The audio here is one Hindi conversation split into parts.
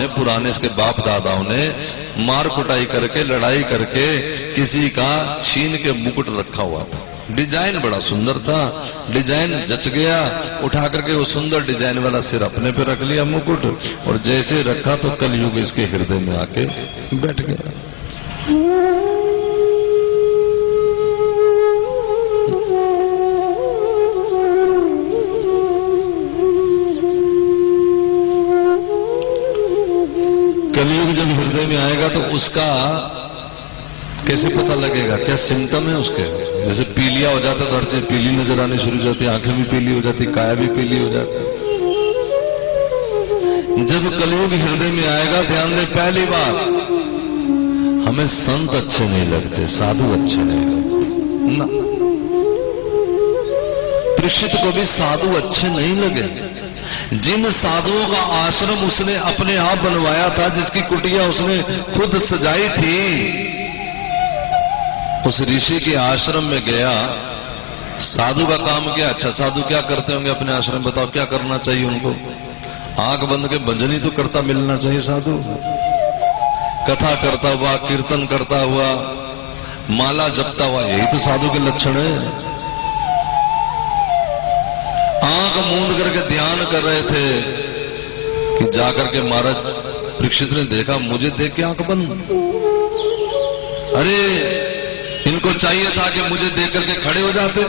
ने, पुराने इसके बाप दादाओं ने मार कुटाई करके, लड़ाई करके किसी का छीन के मुकुट रखा हुआ था। डिजाइन बड़ा सुंदर था, डिजाइन जच गया, उठा करके वो सुंदर डिजाइन वाला सिर अपने पे रख लिया मुकुट, और जैसे रखा तो कलयुग इसके हृदय में आके बैठ गया। कलयुग जब हृदय में आएगा तो उसका कैसे पता लगेगा, क्या सिम्टम है उसके? जैसे पीलिया हो जाता है तो हर चीज पीली नजर आनी शुरू हो जाती है, आंखें भी पीली हो जाती, काया भी पीली हो जाती। जब कलयुग हृदय में आएगा, ध्यान दे, पहली बार हमें संत अच्छे नहीं लगते, साधु अच्छे नहीं लगते ना। परीक्षित को भी साधु अच्छे नहीं लगे। जिन साधुओं का आश्रम उसने अपने आप बनवाया था, जिसकी कुटिया उसने खुद सजाई थी, उस ऋषि के आश्रम में गया। साधु का काम क्या? अच्छा, साधु क्या करते होंगे अपने आश्रम? बताओ क्या करना चाहिए उनको? आंख बंद के भजन ही तो करता मिलना चाहिए साधु। कथा करता हुआ, कीर्तन करता हुआ, माला जपता हुआ, यही तो साधु के लक्षण है। आंख मूंद करके ध्यान कर रहे थे कि जाकर के महाराज परीक्षित ने देखा, मुझे देख के आंख बंद। अरे इनको चाहिए था कि मुझे देख करके खड़े हो जाते,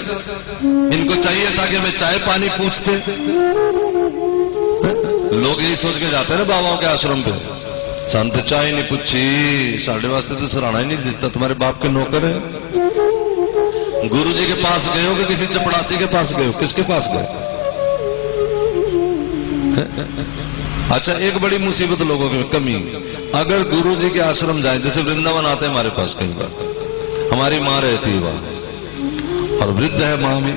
इनको चाहिए था कि मैं चाय पानी पूछते। लोग यही सोच के जाते हैं ना बाबाओं के आश्रम पे, संत चाय नहीं पूछी, साढ़े वास्ते तो सराहना ही नहीं देता, तुम्हारे बाप के नौकर है। गुरु जी के पास गए हो कि किसी चपड़ासी के पास गए हो? किसके पास गए? अच्छा, एक बड़ी मुसीबत लोगों की कमी, अगर गुरु जी के आश्रम जाए, जैसे वृंदावन आते हैं हमारे पास कई बार, हमारी माँ रहती है वहां और वृद्ध है माँ में,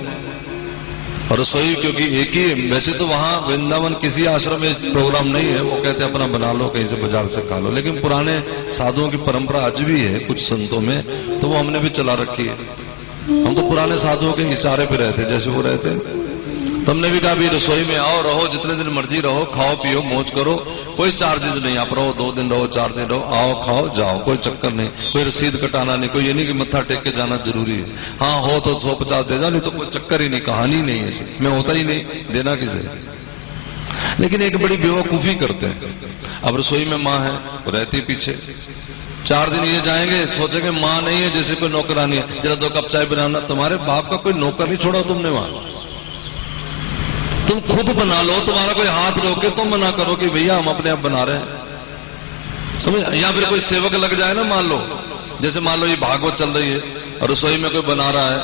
और रसोई क्योंकि एक ही, वैसे तो वहां वृंदावन किसी आश्रम में प्रोग्राम नहीं है, वो कहते हैं अपना बना लो, कहीं से बाजार से खा लो, लेकिन पुराने साधुओं की परंपरा आज भी है कुछ संतों में, तो वो हमने भी चला रखी है। हम तो पुराने साधुओं के इशारे पे रहते, जैसे वो रहते। तो हमने भी कहा भी रसोई में आओ, रहो, जितने दिन मर्जी रहो, खाओ पियो मौज करो, कोई चार्जेस नहीं, आप रहो 2 दिन रहो 4 दिन रहो, आओ खाओ जाओ, कोई चक्कर नहीं, कोई रसीद कटाना नहीं, कोई ये नहीं कि मत्था टेक के जाना जरूरी है। हाँ हो तो 150 दे जाओ, नहीं तो कोई चक्कर ही नहीं, कहानी नहीं है, मैं होता ही नहीं, देना किसे। लेकिन एक बड़ी बेवकूफी करते हैं। अब रसोई में माँ है, वो रहती पीछे, 4 दिन ये जाएंगे, सोचेंगे माँ नहीं है, जैसे कोई नौकरानी है, जरा 2 कप चाय बनाना। तुम्हारे बाप का कोई नौकर नहीं छोड़ा तुमने वहां, तुम खुद बना लो, तुम्हारा कोई हाथ रोके तुम मना करो कि भैया हम अपने आप बना रहे हैं, समझ? या फिर कोई सेवक लग जाए ना, मान लो, जैसे मान लो ये भागवत चल रही है और रसोई में कोई बना रहा है,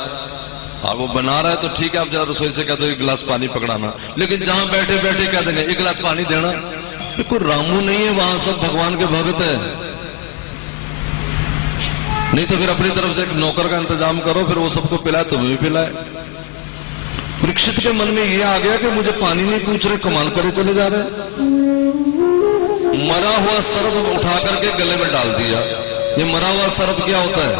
हाँ वो बना रहा है तो ठीक है, आप जरा रसोई से कह दो 1 गिलास पानी पकड़ाना, लेकिन जहां बैठे बैठे कह देंगे 1 गिलास पानी देना। कोई रामू नहीं है वहां, सब भगवान के भक्त है। नहीं तो फिर अपनी तरफ से एक नौकर का इंतजाम करो, फिर वो सबको पिलाए, तुम्हें भी पिलाए। परीक्षित के मन में ये आ गया कि मुझे पानी नहीं पूछ रहे, कमाल करे चले जा रहे। मरा हुआ सर्प उठा करके गले में डाल दिया। ये मरा हुआ सर्प क्या होता है?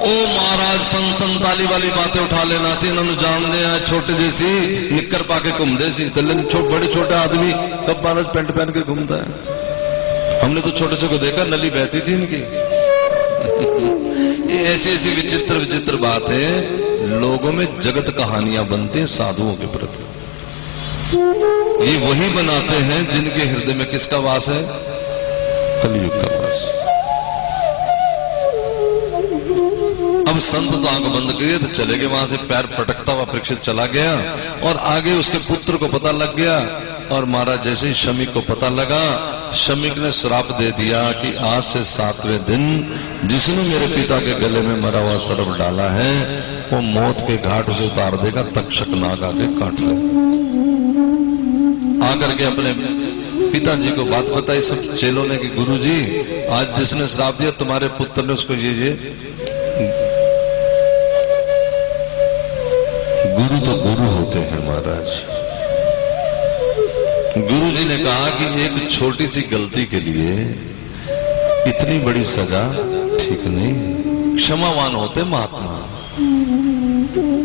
ओ महाराज, संताली वाली बातें उठा लेना सी, इन्होंने जान दे छोटे जैसी निक्कर पाके घूमते सी, बड़े छोटे आदमी कब महाराज पेंट पहन के घूमता है? हमने तो छोटे से को देखा, नली बहती थी इनकी। ये ऐसी ऐसी विचित्र विचित्र बातें लोगों में जगत कहानियां बनती हैं साधुओं के प्रति। ये वही बनाते हैं जिनके हृदय में किसका वास है? कलयुग का वास। अब संत तो आंख बंद किए तो चले गए वहां से, पैर पटकता हुआ परीक्षित चला गया, और आगे उसके पुत्र को पता लग गया। और महाराज जैसे ही शमीक को पता लगा, शमीक ने श्राप दे दिया कि आज से 7वें दिन जिसने मेरे पिता के गले में मरा हुआ सर्प डाला है वो मौत के घाट से उतार देगा, तक्षक नाग आके काट ले। आकर के अपने पिताजी को बात बताई सब चेलों ने कि गुरुजी, आज जिसने श्राप दिया तुम्हारे पुत्र ने, उसको ये गुरु तो गुरु होते हैं महाराज। गुरु जी ने कहा कि एक छोटी सी गलती के लिए इतनी बड़ी सजा ठीक नहीं। क्षमावान होते महात्मा।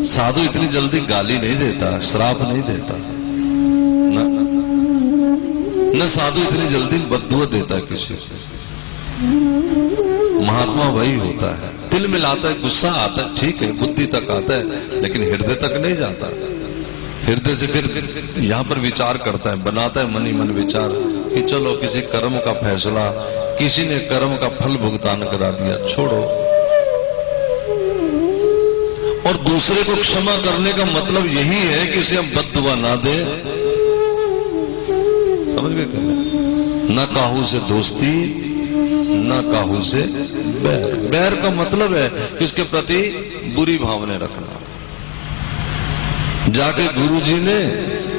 साधु इतनी जल्दी गाली नहीं देता, श्राप नहीं देता, न साधु इतनी जल्दी बद्दुआ देता है किसी को। महात्मा वही होता है, दिल मिलाता है, गुस्सा आता है, ठीक है, बुद्धि तक आता है, लेकिन हृदय तक नहीं जाता। हृदय से फिर यहां पर विचार करता है, बनाता है मन ही मन विचार कि चलो किसी कर्म का फैसला, किसी ने कर्म का फल भुगतान करा दिया, छोड़ो। और दूसरे को क्षमा करने का मतलब यही है कि उसे हम बद्दुआ ना दे। समझ गए क्या? न काहू से दोस्ती, न काहू से बैर। बैर का मतलब है कि उसके प्रति बुरी भावना रखना। जाके गुरुजी ने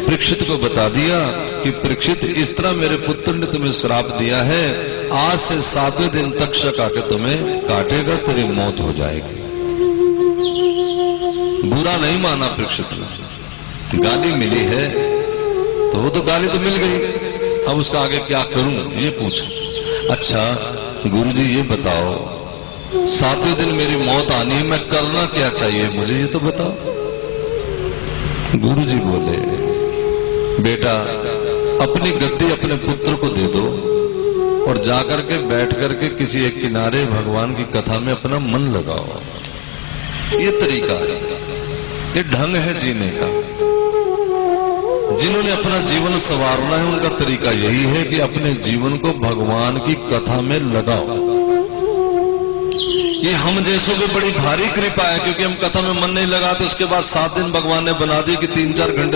परीक्षित को बता दिया कि परीक्षित, इस तरह मेरे पुत्र ने तुम्हें श्राप दिया है, आज से 7वें दिन तक्षक आके तुम्हें काटेगा, तेरी मौत हो जाएगी। बुरा नहीं माना परीक्षित ने, गाली मिली है तो वो तो गाली तो मिल गई, अब उसका आगे क्या करूं ये पूछो। अच्छा गुरुजी ये बताओ, 7वें दिन मेरी मौत आनी है, मैं करना क्या चाहिए मुझे, ये तो बताओ। गुरुजी बोले, बेटा अपनी गद्दी अपने पुत्र को दे दो और जाकर के बैठ करके किसी एक किनारे भगवान की कथा में अपना मन लगाओ। ये तरीका है, ये ढंग है जीने का। जिन्होंने अपना जीवन संवारना है उनका तरीका यही है कि अपने जीवन को भगवान की कथा में लगाओ। ये हम जैसों पे बड़ी भारी कृपा है, क्योंकि हम कथा में मन नहीं लगाते, उसके बाद 7 दिन भगवान ने बना दिए कि 3-4 घंटे